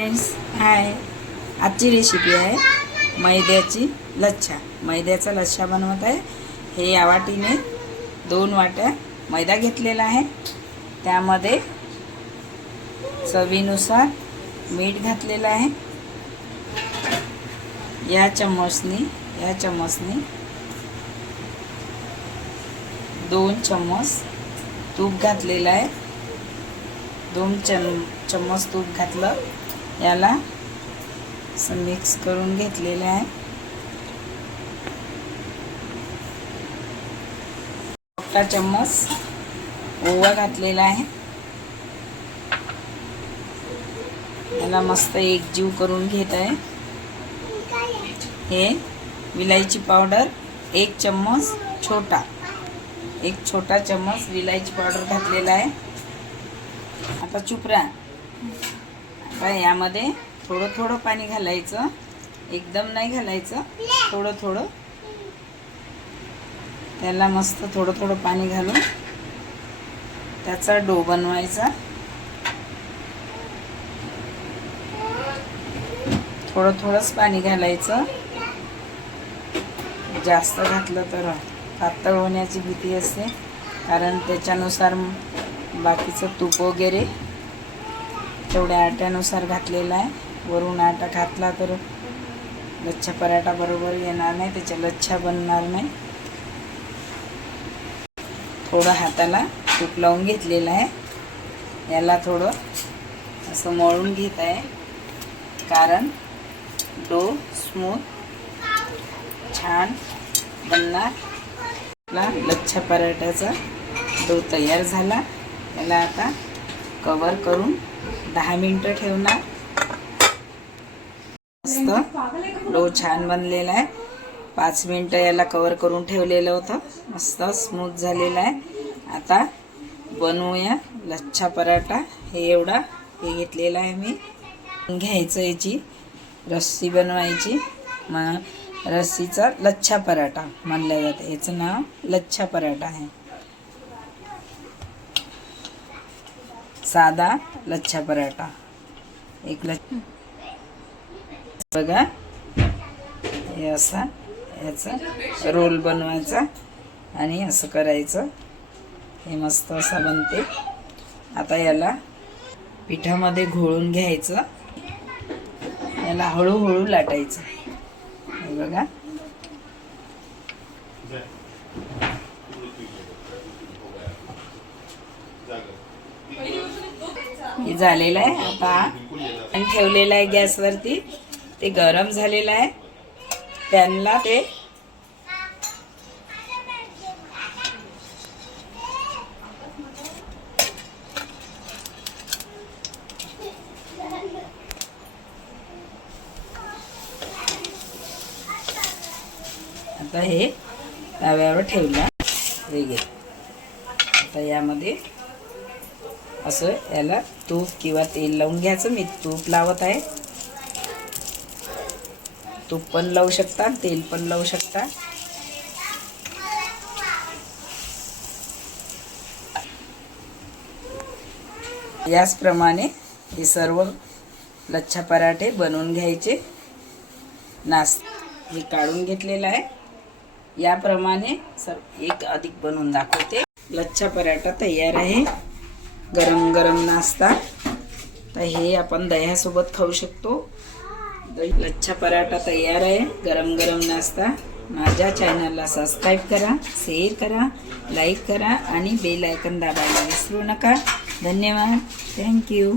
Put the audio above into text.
Friends hi आजची recipe आहे मैद्याची लच्छा. मैद्याचा लच्छा बनवत आहे. हे या वाटीने दोन वाट्या मैदा घेतलेला आहे. त्यामध्ये चवीनुसार मीठ घातलेलं आहे. या चम्मचनी या चम्मचनी दोन चम्मच तूप घातलेलं आहे. दोन चम चम्मच तूप घातलं. याला असं मिक्स करून घेतलेलं आहे. मोठा चम्मच ओवा घातलेला आहे. याला मस्त एकजीव करून घेत आहे. हे विलायची पावडर एक चम्मच छोटा एक छोटा चम्मच विलायची पावडर घातलेला आहे. आता चुप आता यामध्ये थोडं थोडं पाणी घालायचं. एकदम नाही घालायचं. थोडं थोडं. त्याला मस्त थोडं थोडं पाणी घालून त्याचा डो बनवायचा. थोडं थोडंच पाणी घालायचं. जास्त घातलं तर पातळ होण्याची भीती असते. कारण त्याच्यानुसार बाकीचं तूप वगैरे तेवढ्या आट्यानुसार घातलेला आहे. वरून आटा घातला तर लच्छा पराठा बरोबर येणार नाही त्याच्या लच्छा बनणार नाही. थोडं हाताला तूप लावून घेतलेलं आहे. याला थोडं असं मळून घेत आहे. कारण डो स्मूथ छान बनणार. आपला लच्छा पराठ्याचा डो तयार झाला. याला आता कवर करून दहा मिनटं ठेवणार. मस्त. डो छान बनलेला आहे. पाच मिनटं याला कवर करून ठेवलेलं होतं. मस्त स्मूथ झालेला आहे. आता बनवूया लच्छा पराठा. हे एवढा हे घेतलेला आहे मी. घ्यायचं याची. रस्सी बनवायची. मग रस्सीचा लच्छा पराठा मानला जातं. याचं नाव लच्छा पराठा आहे. साधा लच्छा पराठा. एक लच्छ बघा. हे असा याचा रोल बनवायचा आणि असं करायचं. हे मस्त असं बनते. आता याला पिठामध्ये घोळून घ्यायचं. याला हळूहळू लाटायचं. हे बघा. हे झालेलं आहे आता. आणि ठेवलेलं आहे गॅसवरती. ते गरम झालेलं आहे. त्यांना ते आता हे तव्यावर ठेवलं. वेगळे आता यामध्ये असं याला तूप किंवा तेल लावून घ्यायचं. मी तूप लावत आहे. तूप पण लावू शकता तेल पण लावू शकता. याचप्रमाणे हे सर्व लच्छा पराठे बनवून घ्यायचे. नास मी काढून घेतलेलं आहे. याप्रमाणे सर एक अधिक बनवून दाखवते. लच्छा पराठा तयार आहे. गरम गरम नाश्ता. तर हे आपण दह्यासोबत खाऊ शकतो. दही लच्छा पराठा तयार आहे. गरम गरम नाश्ता. माझ्या चॅनलला सबस्क्राईब करा शेअर करा लाईक करा आणि बेल आयकन दाबायला विसरू नका. धन्यवाद. थँक्यू